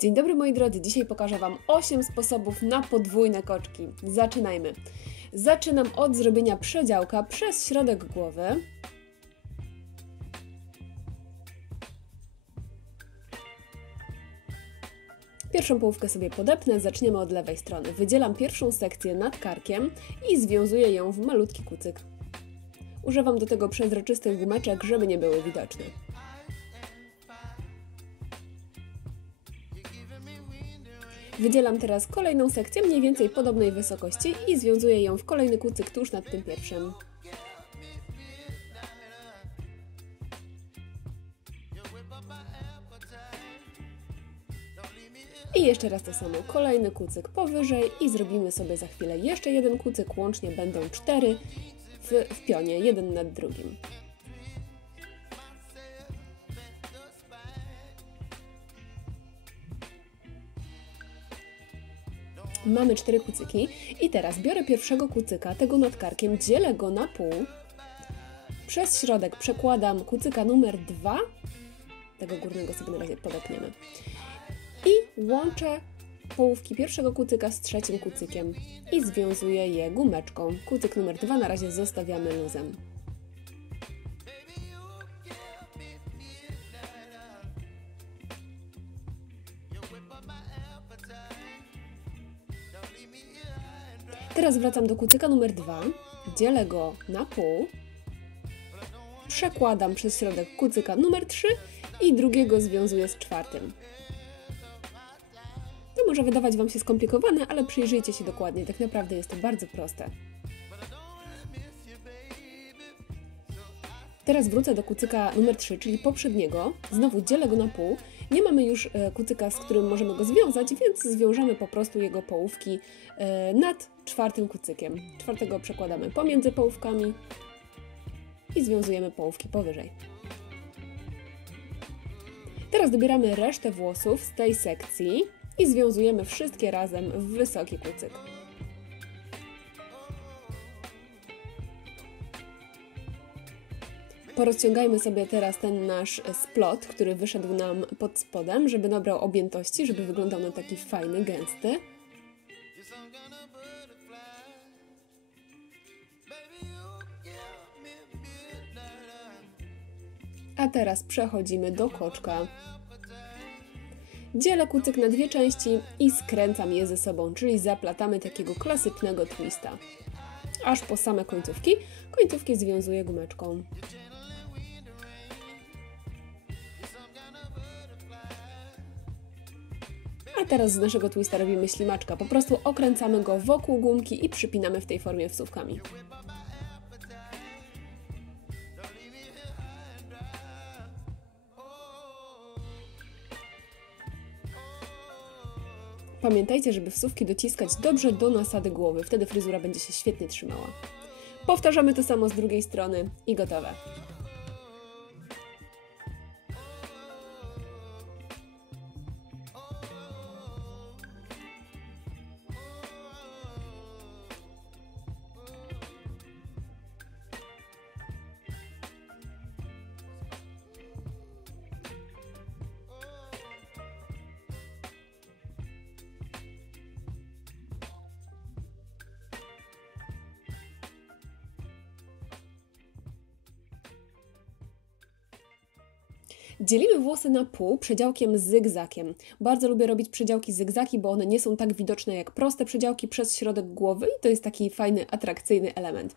Dzień dobry moi drodzy, dzisiaj pokażę Wam 8 sposobów na podwójne koczki. Zaczynajmy. Zaczynam od zrobienia przedziałka przez środek głowy. Pierwszą połówkę sobie podepnę, zaczniemy od lewej strony. Wydzielam pierwszą sekcję nad karkiem i związuję ją w malutki kucyk. Używam do tego przezroczystych gumeczek, żeby nie były widoczne. Wydzielam teraz kolejną sekcję mniej więcej podobnej wysokości i związuję ją w kolejny kucyk tuż nad tym pierwszym. I jeszcze raz to samo, kolejny kucyk powyżej i zrobimy sobie za chwilę jeszcze jeden kucyk, łącznie będą 4 w pionie, jeden nad drugim. Mamy 4 kucyki i teraz biorę pierwszego kucyka, tego nad karkiem, dzielę go na pół, przez środek przekładam kucyka numer 2, tego górnego sobie na razie podepniemy, i łączę połówki pierwszego kucyka z trzecim kucykiem i związuję je gumeczką. Kucyk numer 2 na razie zostawiamy luzem. Teraz wracam do kucyka numer 2, dzielę go na pół, przekładam przez środek kucyka numer 3 i drugiego związuję z czwartym. To może wydawać Wam się skomplikowane, ale przyjrzyjcie się dokładnie, tak naprawdę jest to bardzo proste. Teraz wrócę do kucyka numer 3, czyli poprzedniego, znowu dzielę go na pół. Nie mamy już kucyka, z którym możemy go związać, więc zwiążemy po prostu jego połówki nad czwartym kucykiem. Czwartego przekładamy pomiędzy połówkami i związujemy połówki powyżej. Teraz dobieramy resztę włosów z tej sekcji i związujemy wszystkie razem w wysoki kucyk. Porozciągajmy sobie teraz ten nasz splot, który wyszedł nam pod spodem, żeby nabrał objętości, żeby wyglądał na taki fajny, gęsty. A teraz przechodzimy do koczka. Dzielę kucyk na dwie części i skręcam je ze sobą, czyli zaplatamy takiego klasycznego twista. Aż po same końcówki. Końcówki związuję gumeczką. A teraz z naszego twista robimy ślimaczka. Po prostu okręcamy go wokół gumki i przypinamy w tej formie wsówkami. Pamiętajcie, żeby wsówki dociskać dobrze do nasady głowy, wtedy fryzura będzie się świetnie trzymała. Powtarzamy to samo z drugiej strony i gotowe. Dzielimy włosy na pół przedziałkiem zygzakiem. Bardzo lubię robić przedziałki zygzaki, bo one nie są tak widoczne jak proste przedziałki przez środek głowy i to jest taki fajny, atrakcyjny element.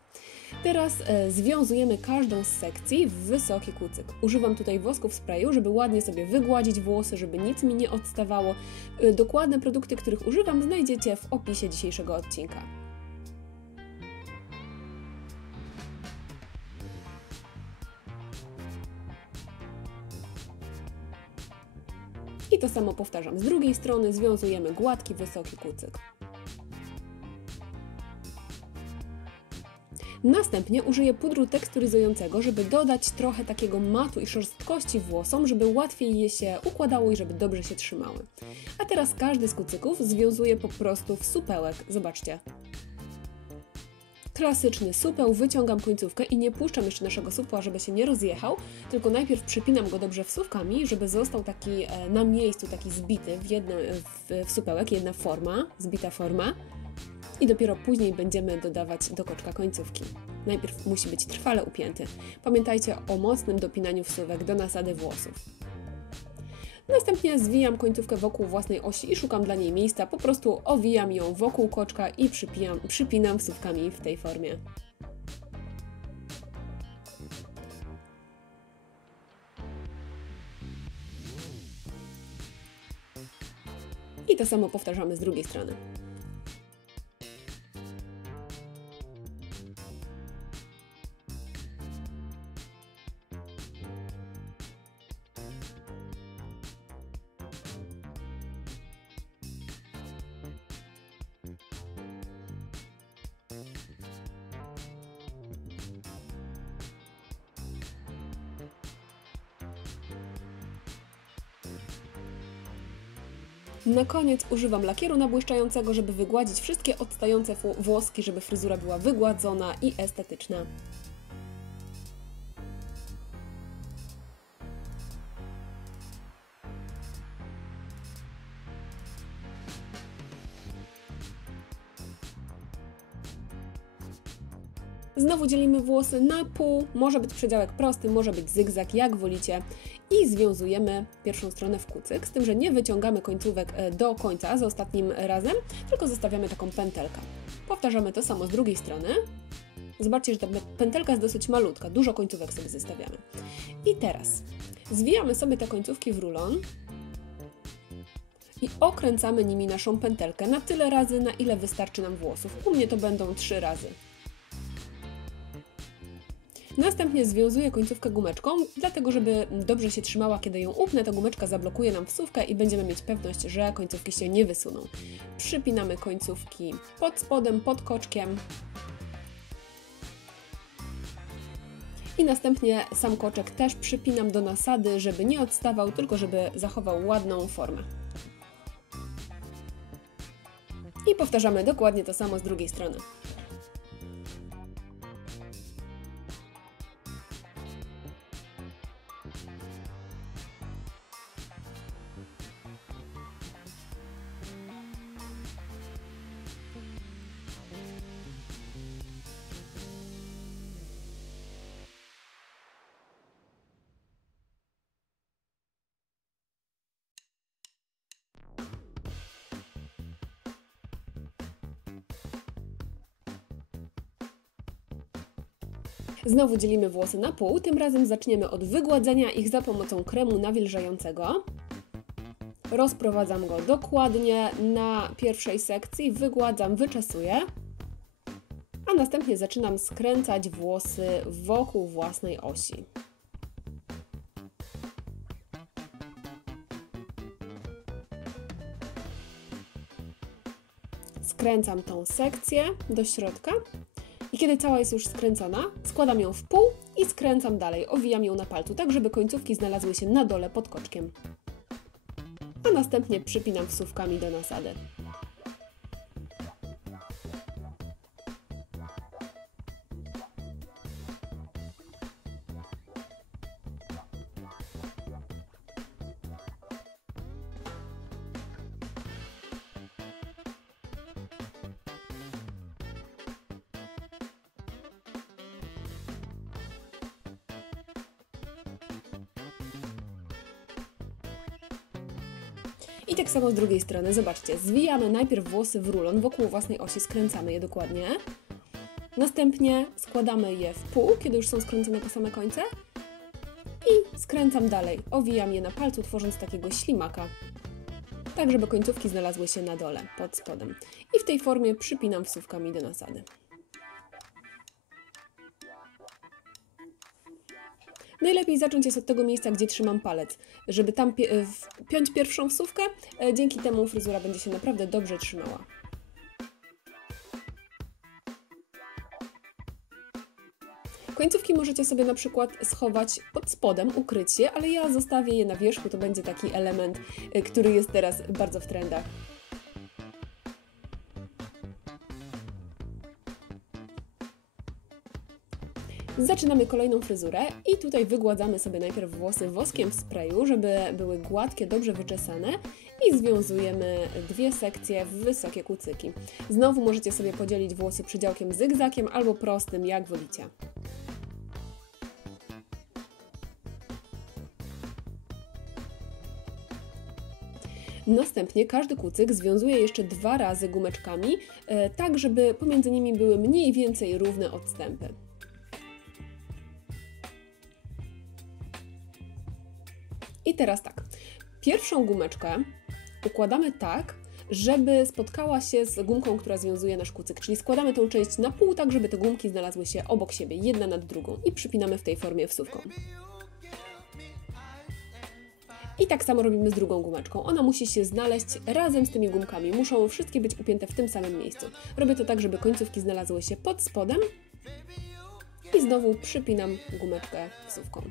Teraz związujemy każdą z sekcji w wysoki kucyk. Używam tutaj wosków sprayu, żeby ładnie sobie wygładzić włosy, żeby nic mi nie odstawało. Dokładne produkty, których używam, znajdziecie w opisie dzisiejszego odcinka. I to samo powtarzam z drugiej strony, związujemy gładki, wysoki kucyk. Następnie użyję pudru teksturyzującego, żeby dodać trochę takiego matu i szorstkości włosom, żeby łatwiej je się układało i żeby dobrze się trzymały. A teraz każdy z kucyków związuję po prostu w supełek. Zobaczcie. Klasyczny supeł, wyciągam końcówkę i nie puszczam jeszcze naszego supła, żeby się nie rozjechał, tylko najpierw przypinam go dobrze wsówkami, żeby został taki na miejscu, taki zbity w supełek, jedna forma, zbita forma. I dopiero później będziemy dodawać do koczka końcówki. Najpierw musi być trwale upięty. Pamiętajcie o mocnym dopinaniu wsówek do nasady włosów. Następnie zwijam końcówkę wokół własnej osi i szukam dla niej miejsca. Po prostu owijam ją wokół koczka i przypinam wsówkami w tej formie. I to samo powtarzamy z drugiej strony. Na koniec używam lakieru nabłyszczającego, żeby wygładzić wszystkie odstające włoski, żeby fryzura była wygładzona i estetyczna. Znowu dzielimy włosy na pół, może być przedziałek prosty, może być zygzak, jak wolicie. I związujemy pierwszą stronę w kucyk, z tym, że nie wyciągamy końcówek do końca za ostatnim razem, tylko zostawiamy taką pętelkę. Powtarzamy to samo z drugiej strony. Zobaczcie, że ta pętelka jest dosyć malutka, dużo końcówek sobie zostawiamy. I teraz zwijamy sobie te końcówki w rulon i okręcamy nimi naszą pętelkę na tyle razy, na ile wystarczy nam włosów. U mnie to będą 3 razy. Następnie związuję końcówkę gumeczką, dlatego żeby dobrze się trzymała, kiedy ją upnę, ta gumeczka zablokuje nam wsówkę i będziemy mieć pewność, że końcówki się nie wysuną. Przypinamy końcówki pod spodem, pod koczkiem. I następnie sam koczek też przypinam do nasady, żeby nie odstawał, tylko żeby zachował ładną formę. I powtarzamy dokładnie to samo z drugiej strony. Znowu dzielimy włosy na pół, tym razem zaczniemy od wygładzenia ich za pomocą kremu nawilżającego. Rozprowadzam go dokładnie na pierwszej sekcji, wygładzam, wyczesuję, a następnie zaczynam skręcać włosy wokół własnej osi. Skręcam tą sekcję do środka. I kiedy cała jest już skręcona, składam ją w pół i skręcam dalej, owijam ją na palcu, tak żeby końcówki znalazły się na dole pod koczkiem. A następnie przypinam wsówkami do nasady. I tak samo z drugiej strony, zobaczcie, zwijamy najpierw włosy w rulon wokół własnej osi, skręcamy je dokładnie. Następnie składamy je w pół, kiedy już są skręcone po same końce. I skręcam dalej, owijam je na palcu, tworząc takiego ślimaka. Tak, żeby końcówki znalazły się na dole, pod spodem. I w tej formie przypinam wsówkami do nasady. Najlepiej zacząć jest od tego miejsca, gdzie trzymam palec, żeby tam wpiąć pierwszą wsówkę, dzięki temu fryzura będzie się naprawdę dobrze trzymała. Końcówki możecie sobie na przykład schować pod spodem, ukryć je, ale ja zostawię je na wierzchu, to będzie taki element, który jest teraz bardzo w trendach. Zaczynamy kolejną fryzurę i tutaj wygładzamy sobie najpierw włosy woskiem w sprayu, żeby były gładkie, dobrze wyczesane i związujemy dwie sekcje w wysokie kucyki. Znowu możecie sobie podzielić włosy przedziałkiem zygzakiem albo prostym, jak wolicie. Następnie każdy kucyk związuję jeszcze 2 razy gumeczkami, tak żeby pomiędzy nimi były mniej więcej równe odstępy. I teraz tak, pierwszą gumeczkę układamy tak, żeby spotkała się z gumką, która związuje nasz kucyk, czyli składamy tą część na pół, tak żeby te gumki znalazły się obok siebie, jedna nad drugą i przypinamy w tej formie wsówką. I tak samo robimy z drugą gumeczką. Ona musi się znaleźć razem z tymi gumkami. Muszą wszystkie być upięte w tym samym miejscu. Robię to tak, żeby końcówki znalazły się pod spodem i znowu przypinam gumeczkę wsówką.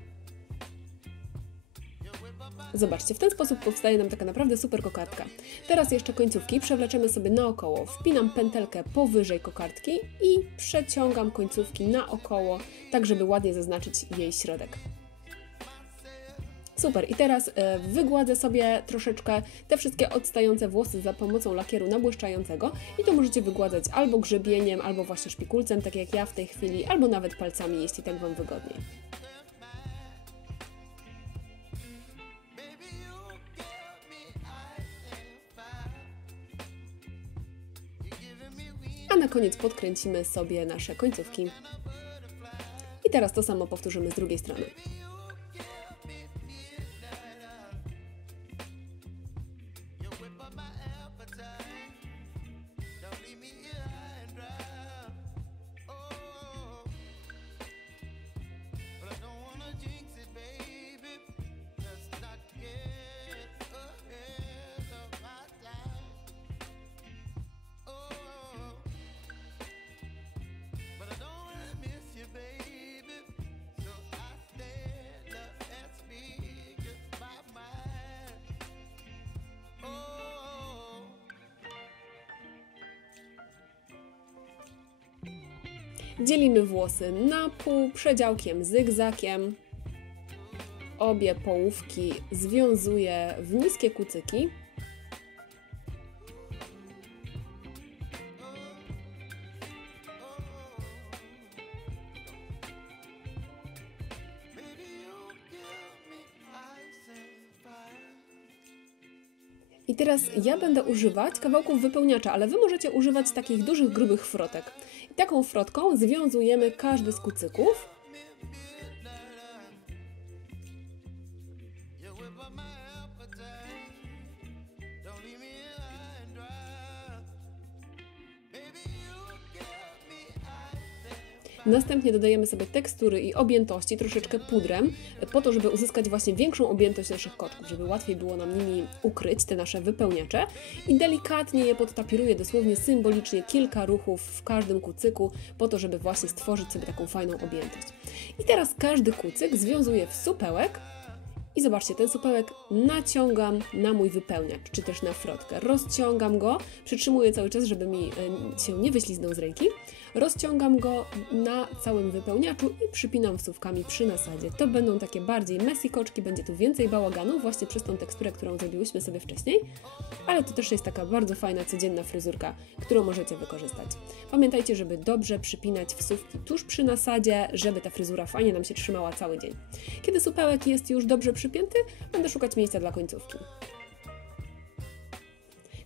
Zobaczcie, w ten sposób powstaje nam taka naprawdę super kokardka. Teraz jeszcze końcówki przewleczemy sobie naokoło. Wpinam pętelkę powyżej kokardki i przeciągam końcówki naokoło, tak żeby ładnie zaznaczyć jej środek. Super, i teraz wygładzę sobie troszeczkę te wszystkie odstające włosy za pomocą lakieru nabłyszczającego i to możecie wygładzać albo grzebieniem, albo właśnie szpikulcem, tak jak ja w tej chwili, albo nawet palcami, jeśli tak Wam wygodniej. A na koniec podkręcimy sobie nasze końcówki. I teraz to samo powtórzymy z drugiej strony. Dzielimy włosy na pół przedziałkiem zygzakiem. Obie połówki związuję w niskie kucyki. I teraz ja będę używać kawałków wypełniacza, ale Wy możecie używać takich dużych, grubych frotek. I taką frotką związujemy każdy z kucyków. Następnie dodajemy sobie tekstury i objętości troszeczkę pudrem, po to, żeby uzyskać właśnie większą objętość naszych koczków, żeby łatwiej było nam nimi ukryć te nasze wypełniacze. I delikatnie je podtapiruję, dosłownie symbolicznie, kilka ruchów w każdym kucyku, po to, żeby właśnie stworzyć sobie taką fajną objętość. I teraz każdy kucyk związuję w supełek. I zobaczcie, ten supełek naciągam na mój wypełniacz, czy też na frotkę. Rozciągam go, przytrzymuję cały czas, żeby mi się nie wyśliznął z ręki. Rozciągam go na całym wypełniaczu i przypinam wsówkami przy nasadzie. To będą takie bardziej messy koczki, będzie tu więcej bałaganu właśnie przez tą teksturę, którą zrobiłyśmy sobie wcześniej. Ale to też jest taka bardzo fajna, codzienna fryzurka, którą możecie wykorzystać. Pamiętajcie, żeby dobrze przypinać wsówki tuż przy nasadzie, żeby ta fryzura fajnie nam się trzymała cały dzień. Kiedy supełek jest już dobrze przypięty, będę szukać miejsca dla końcówki.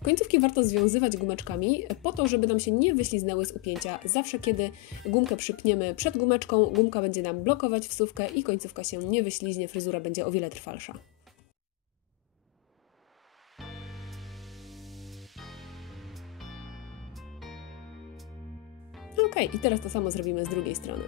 Końcówki warto związywać gumeczkami po to, żeby nam się nie wyśliznęły z upięcia. Zawsze kiedy gumkę przypniemy przed gumeczką, gumka będzie nam blokować wsówkę i końcówka się nie wyśliźnie, fryzura będzie o wiele trwalsza. Ok, i teraz to samo zrobimy z drugiej strony.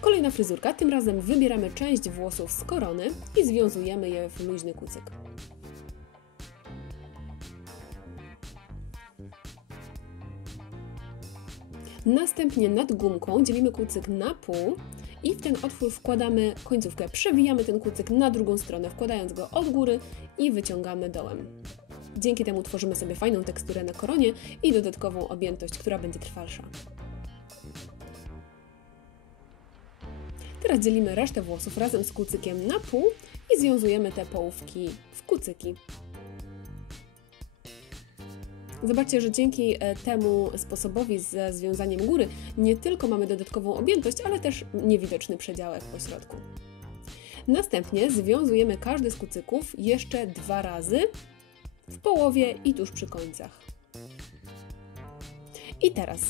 Kolejna fryzurka, tym razem wybieramy część włosów z korony i związujemy je w luźny kucyk. Następnie nad gumką dzielimy kucyk na pół i w ten otwór wkładamy końcówkę. Przewijamy ten kucyk na drugą stronę, wkładając go od góry i wyciągamy dołem. Dzięki temu tworzymy sobie fajną teksturę na koronie i dodatkową objętość, która będzie trwalsza. Teraz dzielimy resztę włosów razem z kucykiem na pół i związujemy te połówki w kucyki. Zobaczcie, że dzięki temu sposobowi ze związaniem góry nie tylko mamy dodatkową objętość, ale też niewidoczny przedziałek po środku. Następnie związujemy każdy z kucyków jeszcze 2 razy w połowie i tuż przy końcach. I teraz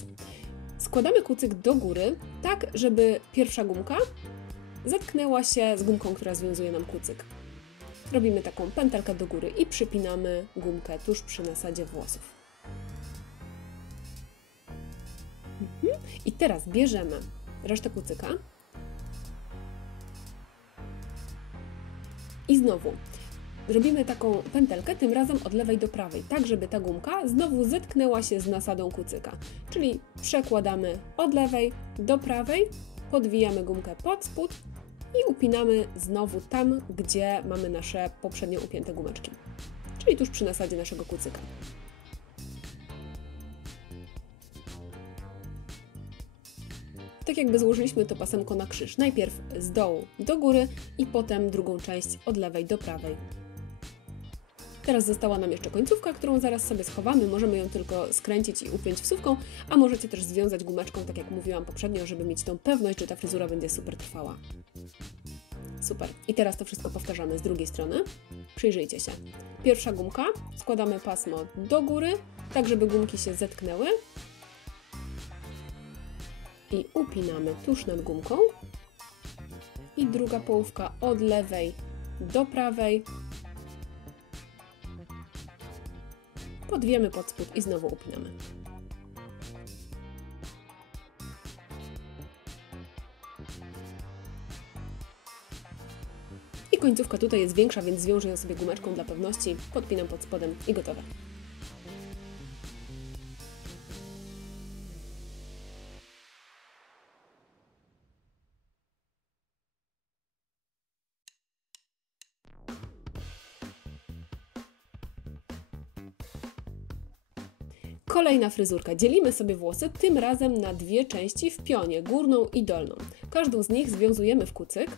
składamy kucyk do góry, tak żeby pierwsza gumka zatknęła się z gumką, która związuje nam kucyk. Robimy taką pętelkę do góry i przypinamy gumkę tuż przy nasadzie włosów. I teraz bierzemy resztę kucyka i znowu robimy taką pętelkę, tym razem od lewej do prawej, tak żeby ta gumka znowu zetknęła się z nasadą kucyka. Czyli przekładamy od lewej do prawej, podwijamy gumkę pod spód i upinamy znowu tam, gdzie mamy nasze poprzednio upięte gumeczki, czyli tuż przy nasadzie naszego kucyka. Tak jakby złożyliśmy to pasemko na krzyż. Najpierw z dołu do góry i potem drugą część od lewej do prawej. Teraz została nam jeszcze końcówka, którą zaraz sobie schowamy. Możemy ją tylko skręcić i upiąć wsówką, a możecie też związać gumeczką, tak jak mówiłam poprzednio, żeby mieć tą pewność, że ta fryzura będzie super trwała. Super. I teraz to wszystko powtarzamy z drugiej strony. Przyjrzyjcie się. Pierwsza gumka, składamy pasmo do góry, tak żeby gumki się zetknęły. I upinamy tuż nad gumką. I druga połówka od lewej do prawej. Podwiemy pod spód i znowu upinamy. I końcówka tutaj jest większa, więc zwiążę ją sobie gumeczką dla pewności. Podpinam pod spodem i gotowe. Kolejna fryzurka. Dzielimy sobie włosy, tym razem na 2 części w pionie, górną i dolną. Każdą z nich związujemy w kucyk.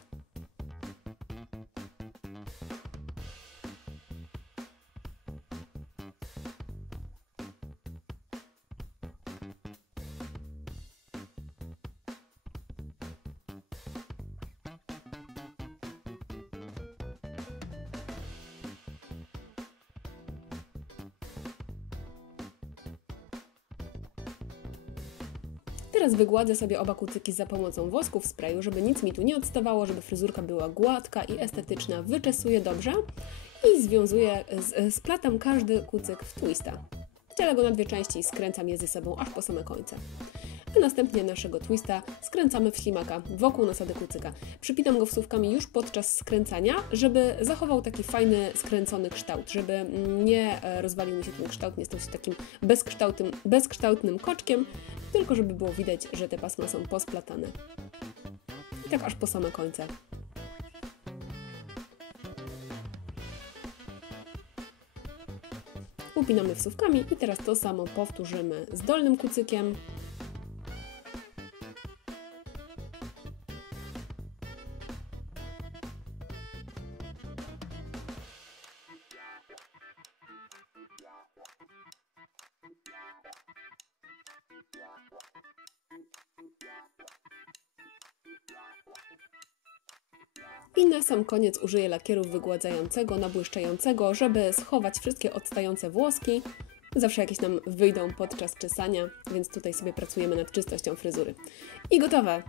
Teraz wygładzę sobie oba kucyki za pomocą wosku w sprayu, żeby nic mi tu nie odstawało, żeby fryzurka była gładka i estetyczna. Wyczesuję dobrze i związuję, splatam każdy kucyk w twista. Dzielę go na 2 części i skręcam je ze sobą aż po same końce. A następnie naszego twista skręcamy w ślimaka wokół nasady kucyka. Przypinam go wsówkami już podczas skręcania, żeby zachował taki fajny, skręcony kształt, żeby nie rozwalił mi się ten kształt, nie stał się takim bezkształtnym koczkiem, tylko żeby było widać, że te pasma są posplatane. I tak aż po same końce. Upinamy wsówkami i teraz to samo powtórzymy z dolnym kucykiem. I na sam koniec użyję lakieru wygładzającego, nabłyszczającego, żeby schować wszystkie odstające włoski. Zawsze jakieś nam wyjdą podczas czesania, więc tutaj sobie pracujemy nad czystością fryzury. I gotowe!